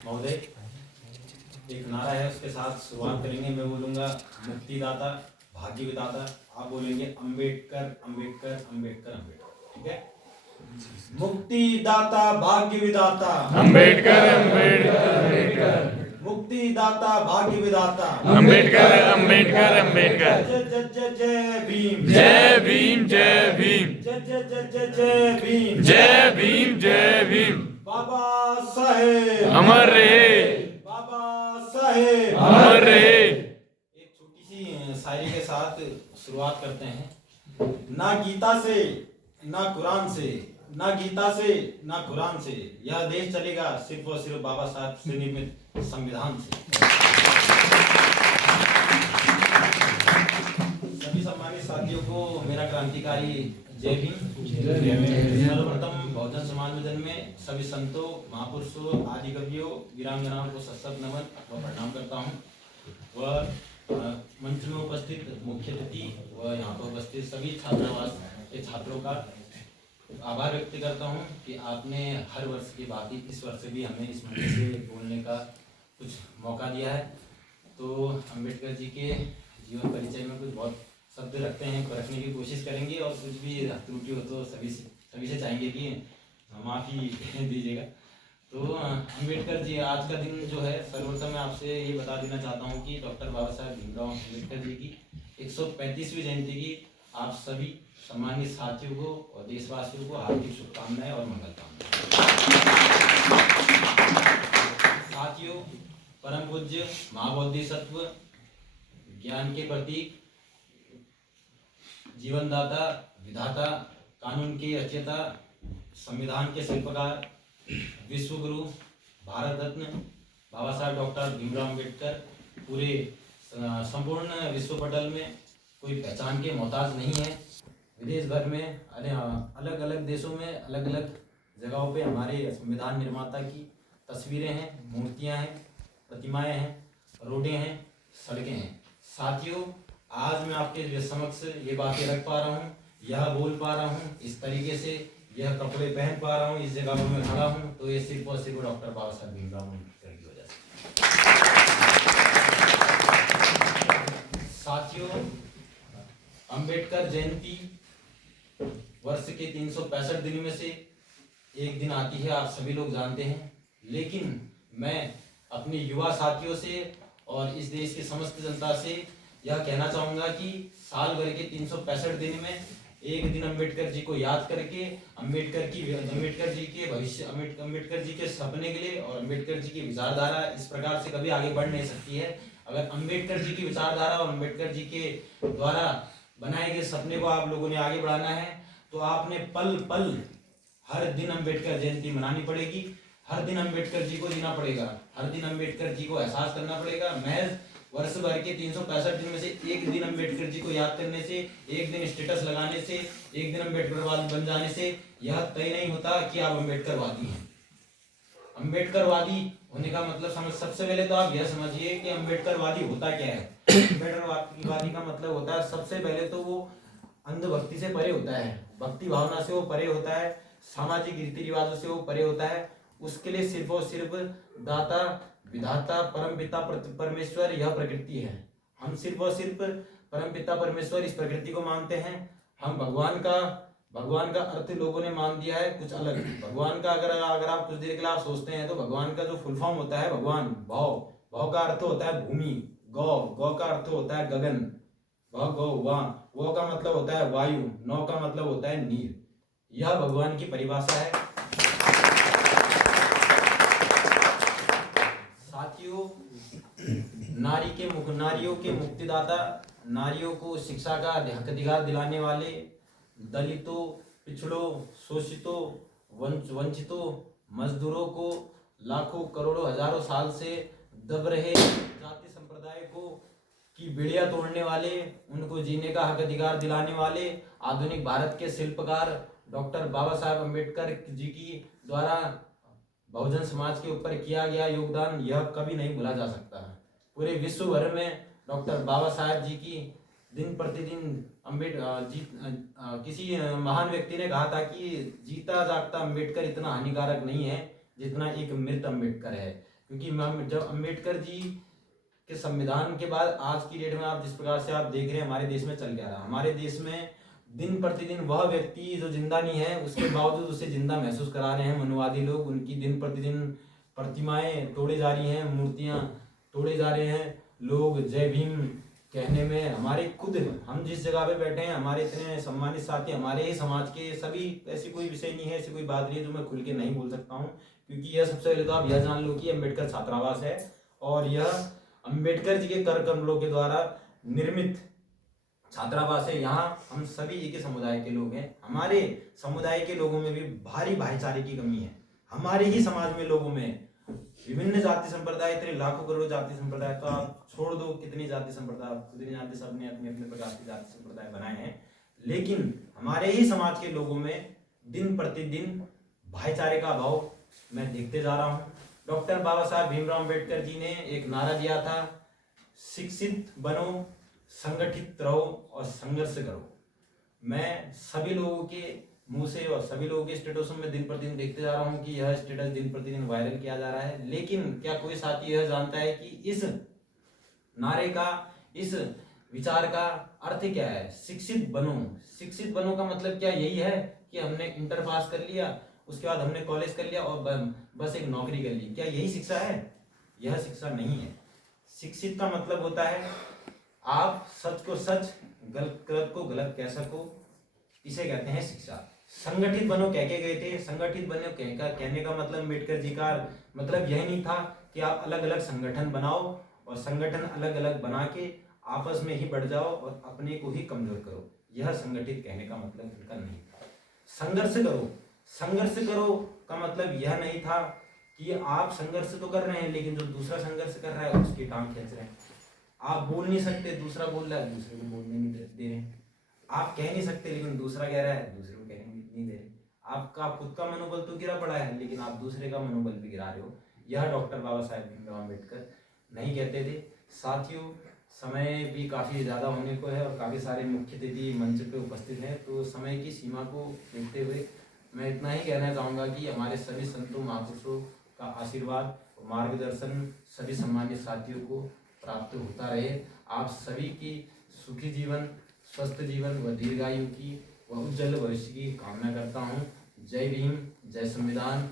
महोदय एक नारा है, उसके साथ शुरुआत करेंगे। मैं बोलूँगा मुक्तिदाता भाग्य विधाता, आप बोलेंगे अम्बेडकर अम्बेडकर अम्बेडकर अम्बेडकर। ठीक है। मुक्तिदाता भाग्य विधाता अम्बेडकर अम्बेडकर अम्बेडकर, मुक्तिदाता भाग्य विधाता अम्बेडकर अम्बेडकर अम्बेडकर। जय जय जय जय भीम, जय भीम जय भीम, जय जय जय जय जय भीम, जय भीम जय भीम। बाबा साहेब अमर रहे, बाबा साहेब अमर रहे। एक छोटी सी शायरी के साथ शुरुआत करते हैं। ना गीता से ना कुरान से, ना गीता से ना कुरान से, यह देश चलेगा सिर्फ और सिर्फ बाबा साहब से निर्मित संविधान से। सभी सम्मानित साथियों को मेरा क्रांतिकारी जय भीम। सर्वप्रथम बहुजन समाज में जन्मे सभी संतों, महापुरुषों, आदि कवियों, वीरांगनाओं को सशक्त नमन व प्रणाम करता हूँ। वह मंच में उपस्थित मुख्य अतिथि व यहाँ पर उपस्थित सभी छात्रावास के छात्रों का आभार व्यक्त करता हूँ कि आपने हर वर्ष की बात ही इस वर्ष भी हमें इस मंच से बोलने का कुछ मौका दिया है। तो अम्बेडकर जी के जीवन परिचय में कुछ बहुत शब्द रखते हैं, रखने की कोशिश करेंगे और कुछ भी त्रुटि हो तो सभी से चाहेंगे कि माफ़ी दीजिएगा। तो अम्बेडकर जी, आज का दिन जो है, सर्वप्रथम मैं आपसे ये बता देना चाहता हूँ कि डॉक्टर बाबा साहब भीमराव अम्बेडकर जी की 135वीं जयंती की आप सभी सम्मानित साथियों को और देशवासियों को हार्दिक शुभकामनाएं और मंगलकामनाएं। साथियों, परम पूज्य महाबोधिसत्व, ज्ञान के प्रतीक, जीवनदाता, विधाता, कानून के रचयिता, संविधान के शिल्पकार, विश्वगुरु, भारत रत्न बाबा साहब डॉक्टर भीमराव अम्बेडकर पूरे संपूर्ण विश्व पटल में कोई पहचान के मोहताज नहीं है। विदेश भर में अलग अलग देशों में अलग अलग जगहों पे हमारे संविधान निर्माता की तस्वीरें हैं, मूर्तियां हैं, प्रतिमाएं हैं, रोडें हैं, सड़कें हैं। साथियों, आज मैं आपके समक्ष ये बातें रख पा रहा हूँ, यह बोल पा रहा हूँ इस तरीके से, यह कपड़े पहन पा रहा हूँ, इस जगह पर मैं खड़ा हूँ, तो ये सिर्फ और सिर्फ डॉक्टर बाबा साहब भीमराव अम्बेडकर की वजह से। साथियों, अम्बेडकर जयंती वर्ष के 365 दिन में से एक दिन आती है, आप सभी लोग जानते हैं। लेकिन मैं अपने युवा साथियों से और इस देश की समस्त जनता से यह कहना चाहूँगा कि साल भर के 365 दिन में एक दिन अम्बेडकर जी को याद करके अम्बेडकर जी के भविष्य, अम्बेडकर जी के सपने के लिए और अम्बेडकर जी की विचारधारा इस प्रकार से कभी आगे बढ़ नहीं सकती है। अगर अम्बेडकर जी की विचारधारा और अम्बेडकर जी के द्वारा बनाए गए सपने को आप लोगों ने आगे बढ़ाना है, तो आपने पल पल हर दिन अम्बेडकर जयंती मनानी पड़ेगी, हर दिन अम्बेडकर जी को जीना पड़ेगा, हर दिन अम्बेडकर जी को एहसास करना पड़ेगा। महज वर्ष भर के 365 दिन में से एक दिन अम्बेडकर जी को याद करने से, एक दिन स्टेटस लगाने से, एक दिन अम्बेडकरवादी बन जाने से यह तय नहीं होता कि आप अम्बेडकरवादी हैं। अम्बेडकरवादी होने का मतलब सबसे पहले तो आप यह समझिए कि अम्बेडकरवादी होता क्या है। अम्बेडकरवादी का मतलब होता है, सबसे पहले तो वो अंधभक्ति से परे होता है, भक्ति भावना से वो परे होता है, सामाजिक रीति रिवाजों से वो परे होता है। उसके लिए सिर्फ और सिर्फ दाता, विधाता, परमपिता परमेश्वर यह प्रकृति है। हम सिर्फ और सिर्फ परमपिता परमेश्वर इस प्रकृति को मानते हैं। हम भगवान का अर्थ लोगों ने मान दिया है कुछ अलग। भगवान का अगर आप कुछ देर के लिए आप सोचते हैं तो भगवान का जो फुल फॉर्म होता है, भगवान भव का अर्थ होता है भूमि, गौ का अर्थ होता है गगन, वो का मतलब होता है वायु, नौ का मतलब होता है नीर। यह भगवान की परिभाषा है। साथियों, नारियों के मुक्तिदाता, नारियों को शिक्षा का हक अधिकार दिलाने वाले, दलितों, पिछड़ों, शोषितों, वंचितों, मजदूरों को लाखों करोड़ों हजारों साल से दब रहे जाति संप्रदाय को की बेड़ियां तोड़ने वाले, उनको जीने का हक अधिकार दिलाने वाले आधुनिक भारत के शिल्पकार डॉक्टर बाबा साहब अम्बेडकर जी की द्वारा बहुजन समाज के ऊपर किया गया योगदान यह कभी नहीं भूला जा सकता। पूरे विश्व भर में डॉक्टर बाबा साहब जी की दिन प्रतिदिन किसी महान व्यक्ति ने कहा था कि जीता जागता अम्बेडकर इतना हानिकारक नहीं है जितना एक मृत अम्बेडकर है। क्योंकि जब अम्बेडकर जी के संविधान के बाद आज की डेट में आप जिस प्रकार से आप देख रहे हैं हमारे देश में चल क्या रहा है, हमारे देश में दिन प्रतिदिन वह व्यक्ति जो जिंदा नहीं है उसके बावजूद उसे जिंदा महसूस करा रहे हैं मनुवादी लोग। उनकी दिन प्रतिदिन प्रतिमाएं तोड़े जा रही हैं, मूर्तियां तोड़े जा रहे हैं लोग। जय भीम कहने में हमारे खुद हम जिस जगह पे बैठे हैं, हमारे इतने सम्मानित साथी, हमारे ही समाज के सभी, ऐसी कोई विषय नहीं है, ऐसी कोई बात नहीं है जो मैं खुल के नहीं बोल सकता हूँ। क्योंकि यह सबसे पहले तो आप यह जान लो कि अम्बेडकर छात्रावास है और यह अम्बेडकर जी के कर कमलों के द्वारा निर्मित छात्रावास है। यहाँ हम सभी एक ही समुदाय के लोग हैं। हमारे समुदाय के लोगों में भी भारी भाईचारे की कमी है। हमारे ही समाज में लोगों में विभिन्न जाति संप्रदाय, इतने लाखों करोड़ों जाति संप्रदाय, तो आप छोड़ दो कितनी जाति संप्रदाय, खुद नहीं जानते, सबने अपने अपने प्रकार के जाति संप्रदाय बनाए हैं। लेकिन हमारे ही समाज के लोगों में दिन प्रतिदिन भाईचारे का अभाव मैं देखते जा रहा हूँ। डॉक्टर बाबा साहब भीमराव अम्बेडकर जी ने एक नारा दिया था, शिक्षित बनो, संगठित रहो और संघर्ष करो। मैं सभी लोगों के मुंह से और सभी लोगों के स्टेटसों में दिन प्रतिदिन देखते जा रहा हूं कि यह स्टेटस दिन प्रतिदिन वायरल किया जा रहा है। लेकिन क्या कोई साथी यह जानता है कि इस नारे का, इस विचार का अर्थ क्या है? शिक्षित बनो। शिक्षित बनो का मतलब क्या यही है कि हमने इंटर पास कर लिया, उसके बाद हमने कॉलेज कर लिया और बस एक नौकरी कर ली? क्या यही शिक्षा है? यह शिक्षा नहीं है। शिक्षित का मतलब होता है आप सच को सच, गलत को गलत कह सको, इसे कहते हैं शिक्षा। संगठित बनो कह के गए थे। संगठित बनो कहने का मतलब अम्बेडकर जी का मतलब यह नहीं था कि आप अलग अलग संगठन बनाओ और संगठन अलग अलग बना के आपस में ही बढ़ जाओ और अपने को ही कमजोर करो। यह संगठित कहने का मतलब इनका नहीं था। संघर्ष करो। संघर्ष करो का मतलब यह नहीं था कि आप संघर्ष तो कर रहे हैं लेकिन जो दूसरा संघर्ष कर रहा है उसकी टांग खींच रहे हैं। आप बोल नहीं सकते, दूसरा बोल रहा है, दूसरे को बोलने नहीं दे रहे। आप कह नहीं सकते लेकिन दूसरा कह रहा है, दूसरे को कहने नहीं दे रहे। आपका खुद का मनोबल तो गिरा पड़ा है लेकिन आप दूसरे का मनोबल भी गिरा रहे हो। यह डॉक्टर बाबा साहेब भीमराव अम्बेडकर नहीं कहते थे। साथियों, समय भी काफ़ी ज़्यादा होने को है और काफ़ी सारे मुख्य अतिथि मंच पे उपस्थित हैं, तो समय की सीमा को देखते हुए मैं इतना ही कहना चाहूँगा कि हमारे सभी संतों महापुरुषों का आशीर्वाद और मार्गदर्शन सभी सम्मानित साथियों को प्राप्त होता रहे। आप सभी की सुखी जीवन, स्वस्थ जीवन व दीर्घायु की व उज्जवल भविष्य की कामना करता हूँ। जय भीम, जय संविधान।